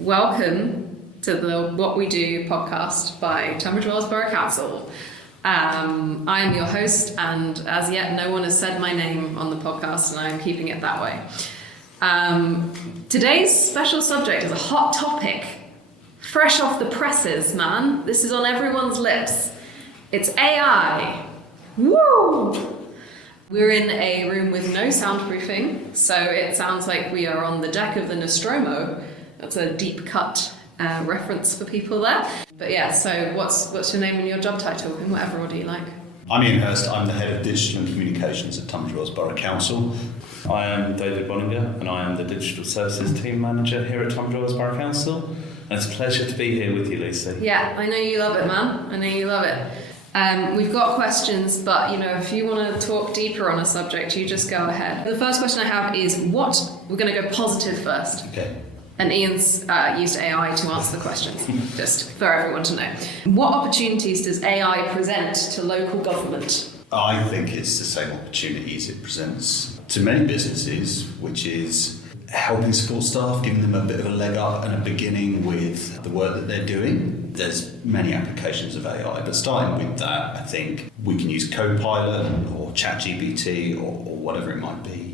Welcome to the What We Do podcast by Tunbridge Wells Borough Council. I am your host, and as yet no one has said my name on the podcast, and I am keeping it that way. Today's special subject is a hot topic, fresh off the presses, man. This is on everyone's lips. It's AI. Woo! We're in a room with no soundproofing, so it sounds like we are on the deck of the Nostromo. That's a deep cut reference for people there. But yeah, so what's your name and your job title in whatever order you like? I'm Ian Hirst. I'm the Head of Digital and Communications at Tunbridge Wells Borough Council. I am David Bonninga, and I am the Digital Services Team Manager here at Tunbridge Wells Borough Council. And it's a pleasure to be here with you, Lucy. Yeah, I know you love it, man. I know you love it. We've got questions, but if you want to talk deeper on a subject, you just go ahead. The first question I have is we're going to go positive first. Okay. And Ian's used AI to answer the questions, just for everyone to know. What opportunities does AI present to local government? I think it's the same opportunities it presents to many businesses, which is helping support staff, giving them a bit of a leg up and a beginning with the work that they're doing. There's many applications of AI, but starting with that, I think we can use Copilot or ChatGPT or whatever it might be.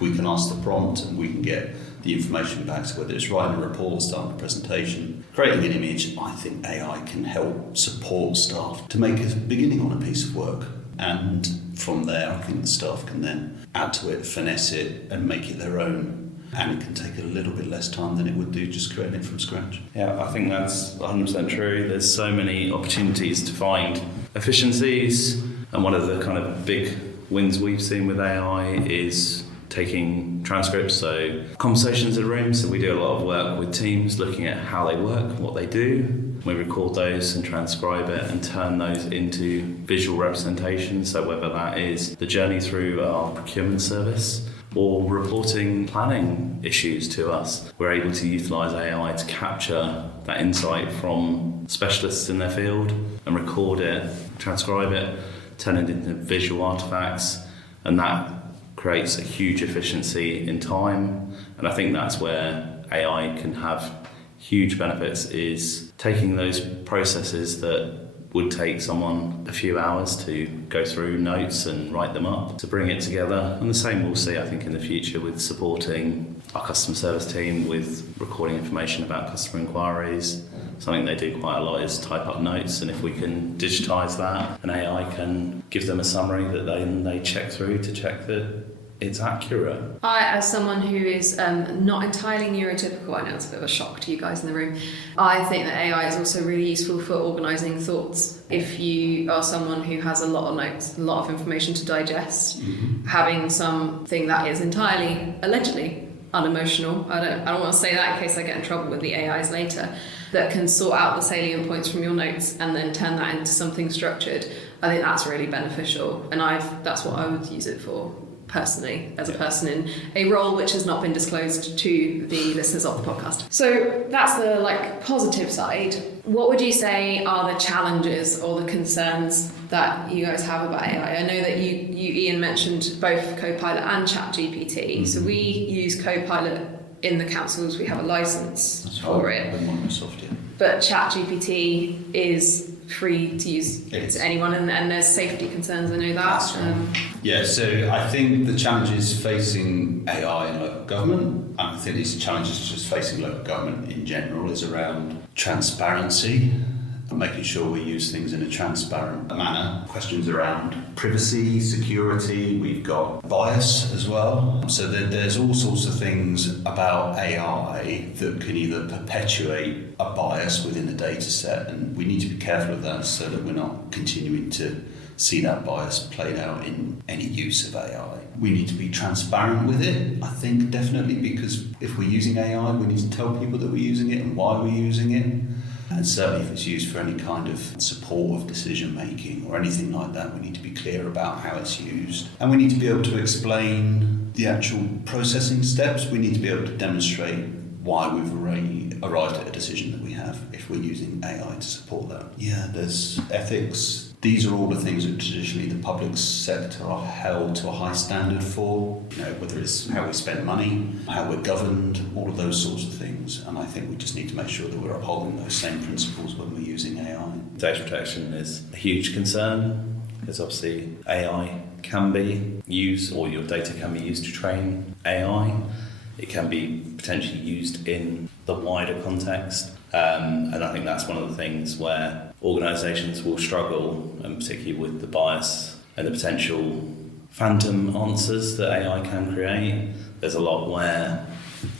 We can ask the prompt and we can get the information back. So whether it's writing a report, starting a presentation, creating an image, I think AI can help support staff to make a beginning on a piece of work. And from there, I think the staff can then add to it, finesse it and make it their own. And it can take a little bit less time than it would do just creating it from scratch. Yeah, I think that's 100% true. There's so many opportunities to find efficiencies. And one of the kind of big wins we've seen with AI is taking transcripts, so conversations in a room. So we do a lot of work with teams looking at how they work, what they do. We record those and transcribe it and turn those into visual representation. So whether that is the journey through our procurement service or reporting planning issues to us, we're able to utilise AI to capture that insight from specialists in their field and record it, transcribe it, turn it into visual artefacts, and that creates a huge efficiency in time. And I think that's where AI can have huge benefits, is taking those processes that would take someone a few hours to go through notes and write them up, to bring it together. And the same we'll see, I think, in the future with supporting our customer service team with recording information about customer inquiries. Something they do quite a lot is type up notes, and if we can digitise that, and AI can give them a summary that they check through to check that it's accurate. I, as someone who is not entirely neurotypical, I know it's a bit of a shock to you guys in the room, I think that AI is also really useful for organising thoughts. If you are someone who has a lot of notes, a lot of information to digest, having something that is entirely, allegedly, unemotional, I don't want to say that in case I get in trouble with the AIs later, that can sort out the salient points from your notes and then turn that into something structured, I think that's really beneficial. And that's what I would use it for. Personally, as a person in a role which has not been disclosed to the listeners of the podcast. So that's the positive side. What would you say are the challenges or the concerns that you guys have about AI? I know that you Ian, mentioned both Copilot and ChatGPT. Mm-hmm. So we use Copilot in the councils. We have a license for it. With Microsoft, yeah. But ChatGPT is free to use to anyone, and there's safety concerns, I know that. So I think the challenges facing AI in local government, and I think these challenges just facing local government in general, is around transparency and making sure we use things in a transparent manner. Questions around privacy, security, we've got bias as well. So there's all sorts of things about AI that can either perpetuate a bias within a data set, and we need to be careful of that so that we're not continuing to see that bias played out in any use of AI. We need to be transparent with it, I think, definitely, because if we're using AI, we need to tell people that we're using it and why we're using it. And certainly if it's used for any kind of support of decision making or anything like that, we need to be clear about how it's used. And we need to be able to explain the actual processing steps. We need to be able to demonstrate why we've arrived at a decision that we have if we're using AI to support that. Yeah, there's ethics. These are all the things that traditionally the public sector are held to a high standard for, whether it's how we spend money, how we're governed, all of those sorts of things. And I think we just need to make sure that we're upholding those same principles when we're using AI. Data protection is a huge concern because obviously AI can be used, or your data can be used to train AI. It can be potentially used in the wider context. And I think that's one of the things where organisations will struggle, and particularly with the bias and the potential phantom answers that AI can create. There's a lot where,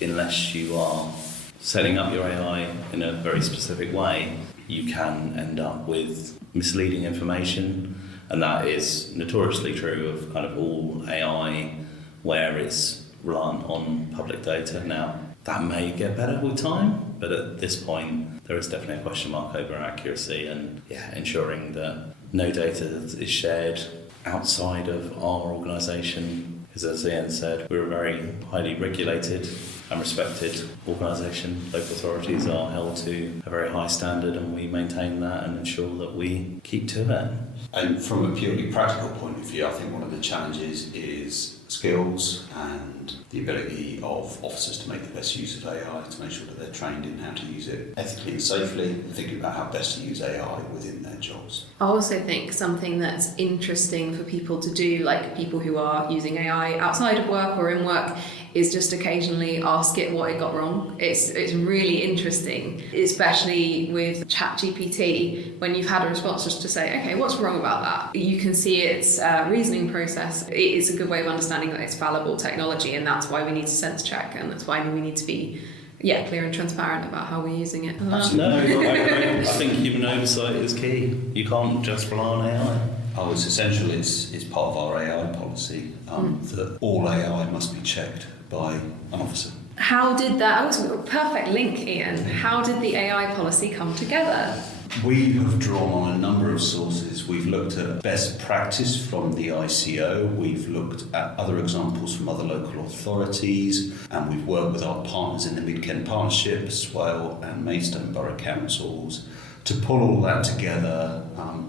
unless you are setting up your AI in a very specific way, you can end up with misleading information. And that is notoriously true of kind of all AI where it's reliant on public data. Now, that may get better with time, but at this point, there is definitely a question mark over accuracy and ensuring that no data is shared outside of our organisation. Because as Ian said, we're a very highly regulated and respected organisation. Local authorities are held to a very high standard, and we maintain that and ensure that we keep to it. And from a purely practical point of view, I think one of the challenges is skills and the ability of officers to make the best use of AI, to make sure that they're trained in how to use it ethically and safely, thinking about how best to use AI within their jobs. I also think something that's interesting for people to do, like people who are using AI outside of work or in work, is just occasionally ask it what it got wrong. It's really interesting, especially with ChatGPT, when you've had a response just to say, okay, what's wrong about that? You can see its reasoning process. It is a good way of understanding that it's fallible technology, and that's why we need to sense check, and that's why we need to be clear and transparent about how we're using it. No, I think human oversight is key. You can't just rely on AI. Oh, it's essential. It's part of our AI policy that all AI must be checked by an officer. How did that, a perfect link, Ian, how did the AI policy come together? We have drawn on a number of sources. We've looked at best practice from the ICO, we've looked at other examples from other local authorities, and we've worked with our partners in the Mid-Kent Partnership, Swale and Maidstone Borough Councils, to pull all that together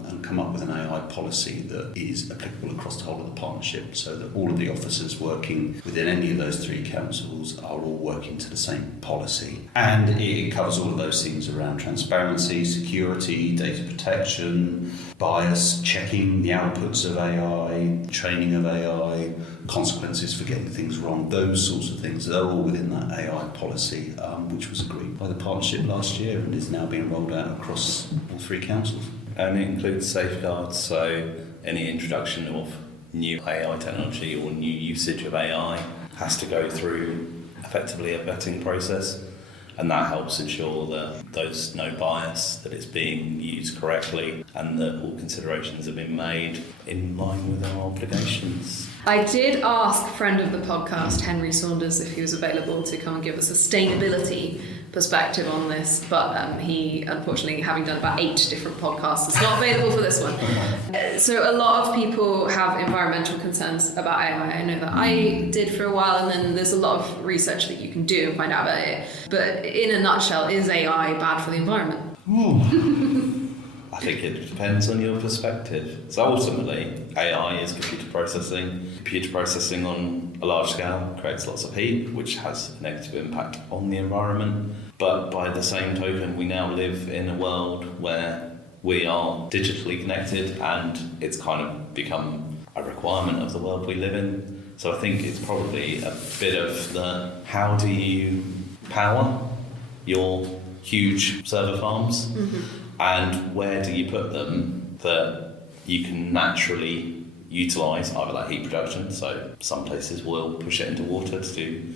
and come up with an AI policy that is applicable across the whole of the partnership, so that all of the officers working within any of those three councils are all working to the same policy. And it covers all of those things around transparency, security, data protection, bias, checking the outputs of AI, training of AI, consequences for getting things wrong, those sorts of things. They're all within that AI policy, which was agreed by the partnership last year and is now being rolled out across all three councils. And it includes safeguards, so any introduction of new AI technology or new usage of AI has to go through effectively a vetting process, and that helps ensure that there's no bias, that it's being used correctly, and that all considerations have been made in line with our obligations. I did ask friend of the podcast, Henry Saunders, if he was available to come and give a sustainability perspective on this, but he, unfortunately, having done about 8 different podcasts, is not available for this one. So a lot of people have environmental concerns about AI. I know that I did for a while, and then there's a lot of research that you can do and find out about it. But in a nutshell, is AI bad for the environment? I think it depends on your perspective. So ultimately, AI is computer processing. Computer processing on a large scale creates lots of heat, which has a negative impact on the environment. But by the same token, we now live in a world where we are digitally connected, and it's kind of become a requirement of the world we live in. So I think it's probably a bit of the how do you power your huge server farms, and where do you put them that you can naturally utilise either that heat production, so some places will push it into water to do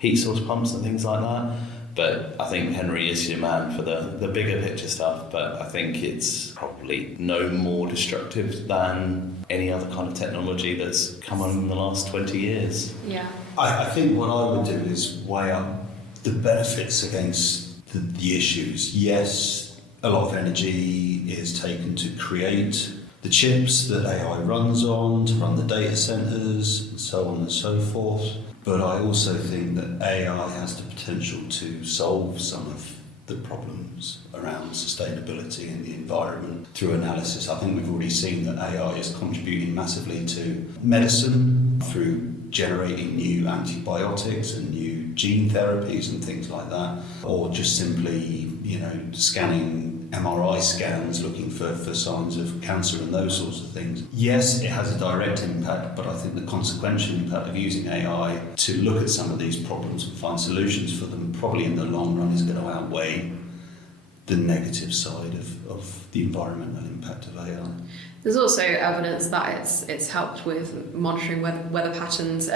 heat source pumps and things like that. But I think Henry is your man for the bigger picture stuff, but I think it's probably no more destructive than any other kind of technology that's come on in the last 20 years. Yeah. I think what I would do is weigh up the benefits against the issues. Yes, a lot of energy is taken to create the chips that AI runs on, to run the data centres, and so on and so forth. But I also think that AI has the potential to solve some of the problems around sustainability in the environment through analysis. I think we've already seen that AI is contributing massively to medicine through generating new antibiotics and new gene therapies and things like that, or just simply, scanning MRI scans looking for signs of cancer and those sorts of things. Yes, it has a direct impact, but I think the consequential impact of using AI to look at some of these problems and find solutions for them probably in the long run is going to outweigh the negative side of the environmental impact of AI. There's also evidence that it's helped with monitoring weather patterns,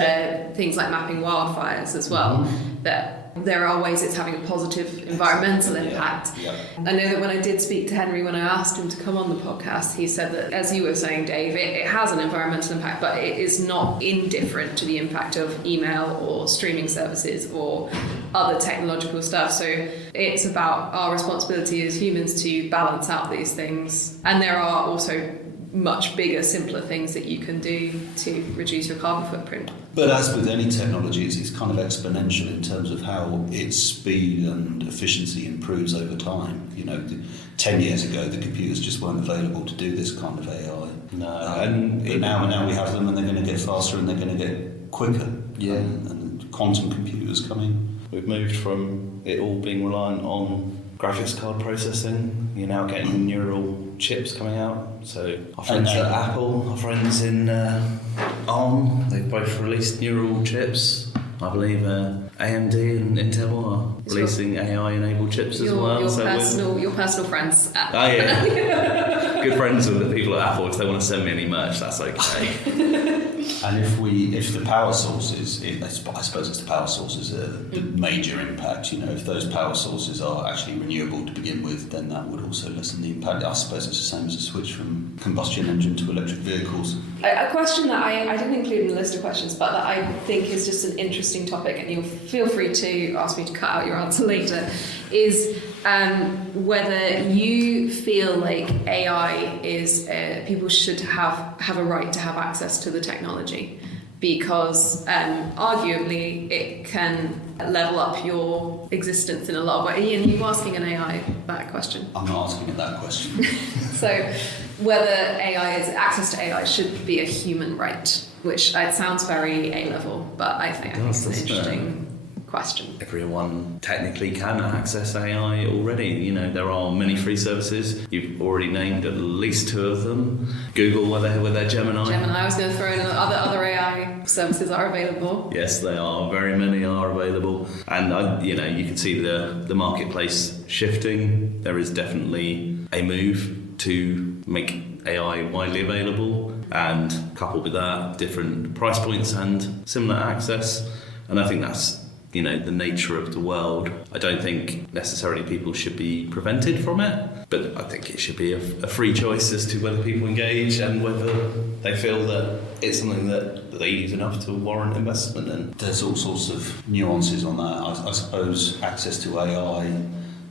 things like mapping wildfires as well, that there are ways it's having a positive environmental impact. I know that when I did speak to Henry, when I asked him to come on the podcast, he said that, as you were saying, Dave, it has an environmental impact, but it is not indifferent to the impact of email or streaming services or other technological stuff. So it's about our responsibility as humans to balance out these things. And there are also much bigger, simpler things that you can do to reduce your carbon footprint. But as with any technology, it's kind of exponential in terms of how its speed and efficiency improves over time. 10 years ago, the computers just weren't available to do this kind of AI. But now we have them, and they're going to get faster and they're going to get quicker. Yeah. And quantum computers coming. We've moved from it all being reliant on graphics card processing. You're now getting neural chips coming out. So our friends at Apple, our friends in ARM, they've both released neural chips. I believe AMD and Intel are releasing AI-enabled chips as well. Your personal friends. Oh yeah, good friends with the people at Apple. If they want to send me any merch, that's okay. And if the power sources, I suppose it's the power sources that are the major impact. If those power sources are actually renewable to begin with, then that would also lessen the impact. I suppose it's the same as a switch from combustion engine to electric vehicles. A question that I didn't include in the list of questions, but that I think is just an interesting topic, and you'll feel free to ask me to cut out your answer later, is whether you feel like AI is people should have a right to have access to the technology, because arguably it can level up your existence in a lot of ways. Ian, are you asking an AI that question? I'm not asking it that question. So whether access to AI should be a human right, which it sounds very A-level, but I think it's an interesting question. Everyone technically can access AI already. There are many free services. You've already named at least 2 of them. Google with their Gemini. I was going to throw in other AI services are available. Yes, they are. Very many are available. And you can see the marketplace shifting. There is definitely a move to make AI widely available, and coupled with that, different price points and similar access. And I think that's the nature of the world. I don't think necessarily people should be prevented from it, but I think it should be a free choice as to whether people engage and whether they feel that it's something that they use enough to warrant investment in. There's all sorts of nuances on that. I suppose access to AI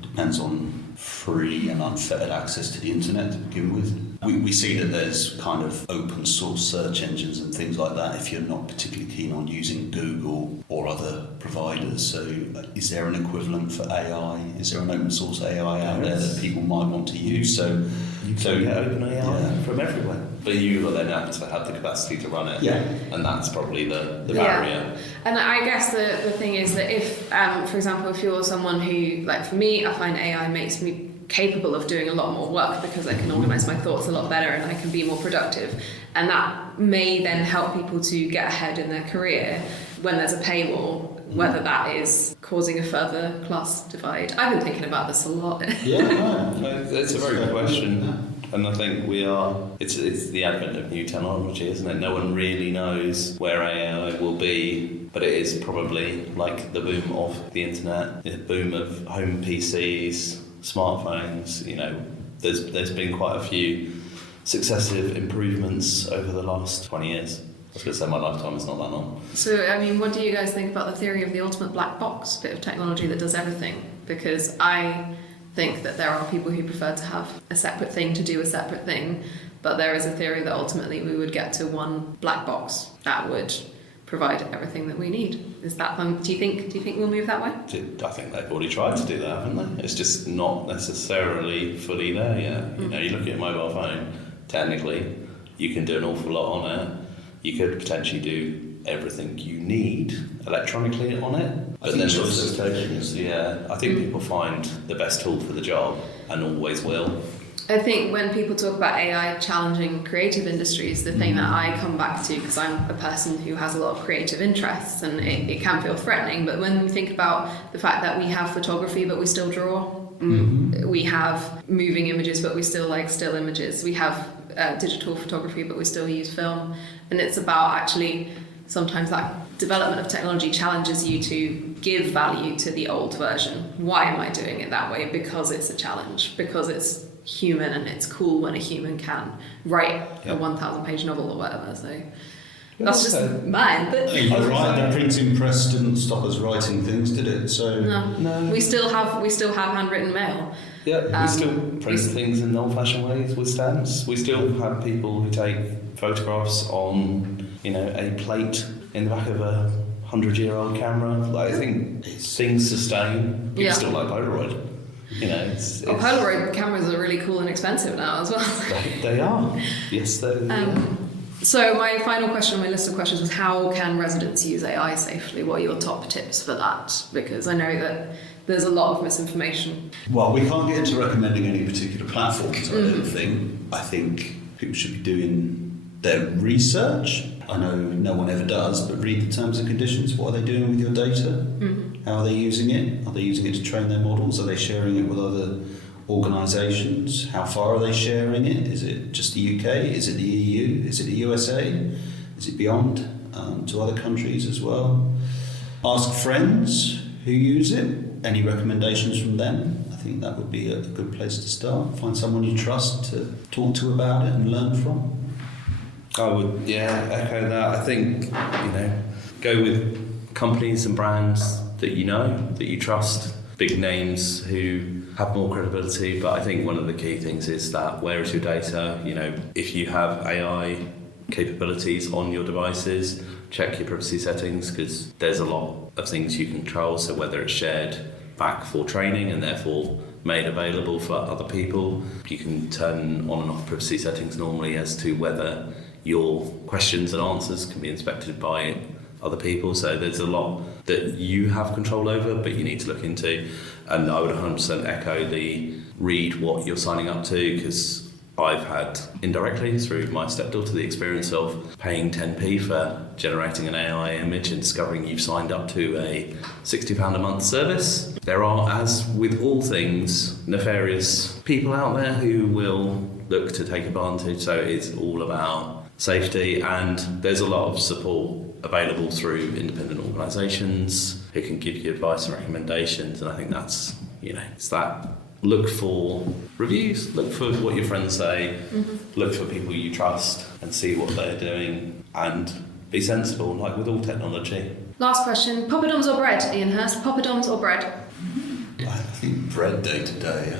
depends on free and unfettered access to the internet to begin with. We see that there's kind of open source search engines and things like that if you're not particularly keen on using Google or other providers. So is there an equivalent for AI? Is there an open source AI out there that people might want to use? So you can get open AI from everywhere. But you've then have to have the capacity to run it. Yeah. And that's probably the barrier. And I guess the thing is that if, for example, if you're someone who, like for me, I find AI makes me capable of doing a lot more work because I can organise my thoughts a lot better and I can be more productive. And that may then help people to get ahead in their career when there's a paywall, whether that is causing a further class divide. I've been thinking about this a lot. It's a very good question. And I think it's the advent of new technology, isn't it? No one really knows where AI will be, but it is probably like the boom of the internet, the boom of home PCs, smartphones. There's been quite a few successive improvements over the last 20 years. I was going to say my lifetime is not that long. So, what do you guys think about the theory of the ultimate black box, bit of technology that does everything? Because I think that there are people who prefer to have a separate thing to do a separate thing, but there is a theory that ultimately we would get to one black box that would provide everything that we need. Is that do you think we'll move that way? I think they've already tried to do that, haven't they? It's just not necessarily fully there yet. You know, you look at a mobile phone, technically, you can do an awful lot on it. You could potentially do everything you need electronically on it. But then choices taken. Yeah, I think people find the best tool for the job and always will. I think when people talk about AI challenging creative industries, the thing that I come back to, because I'm a person who has a lot of creative interests, and it can feel threatening, but when we think about the fact that we have photography but we still draw, we have moving images but we still like still images, we have digital photography but we still use film, and it's about actually sometimes that development of technology challenges you to give value to the old version. Why am I doing it that way? Because it's a challenge, because it's human, and it's cool when a human can write a 1,000-page novel or whatever. So that's just mine. But you're right. The printing press didn't stop us writing things, did it? So no. We still have handwritten mail. Yeah, we still print things in old-fashioned ways with stamps. We still have people who take photographs on, a plate in the back of a 100-year-old camera. Like, I think things sustain. People still like Polaroid. Polaroid cameras are really cool and expensive now as well. They are. Yes, they are. So my final question on my list of questions was, how can residents use AI safely? What are your top tips for that? Because I know that there's a lot of misinformation. Well, we can't get into recommending any particular platforms, I don't think. I think people should be doing their research. I know no one ever does, but read the terms and conditions. What are they doing with your data? How are they using it? Are they using it to train their models? Are they sharing it with other organisations? How far are they sharing it? Is it just the UK? Is it the EU? Is it the USA? Is it beyond to other countries as well? Ask friends who use it. Any recommendations from them? I think that would be a good place to start. Find someone you trust to talk to about it and learn from. I would, echo that. I think, go with companies and brands that that you trust, big names who have more credibility. But I think one of the key things is that where is your data? If you have AI capabilities on your devices, check your privacy settings, because there's a lot of things you control. So whether it's shared back for training and therefore made available for other people, you can turn on and off privacy settings normally as to whether your questions and answers can be inspected by other people. So there's a lot that you have control over, but you need to look into. And I would 100% echo the read what you're signing up to, because I've had indirectly through my stepdaughter the experience of paying 10p for generating an AI image and discovering you've signed up to a £60 a month service. There are, as with all things, nefarious people out there who will look to take advantage. So it's all about safety, and there's a lot of support available through independent organisations who can give you advice and recommendations. And I think that's, it's that look for reviews, look for what your friends say, look for people you trust and see what they're doing, and be sensible, like with all technology. Last question, poppadoms or bread, Ian Hirst? Poppadoms or bread? I think bread day to day.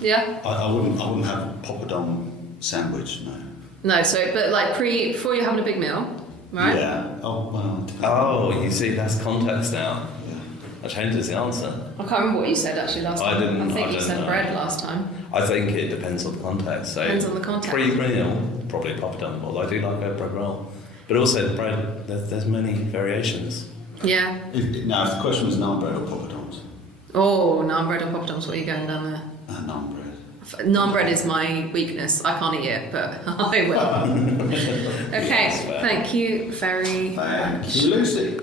Yeah? I wouldn't have a poppadom sandwich, no. No, so, but like before you're having a big meal, right? Yeah. Oh, you see, that's context now. Yeah. That changes the answer. I can't remember what you said actually last time. I think you said bread last time. I think it depends on the context. So depends on the context. Pre-meal, probably a poppadom, although I do like a bread roll. But also the bread, there's many variations. Yeah. Now, if the question was naan bread or poppadoms? Oh, naan bread or poppadoms, what are you going down there? Naan bread. Naan bread is my weakness. I can't eat it, but I will. Okay, thank you very much. Thank you, Lucy.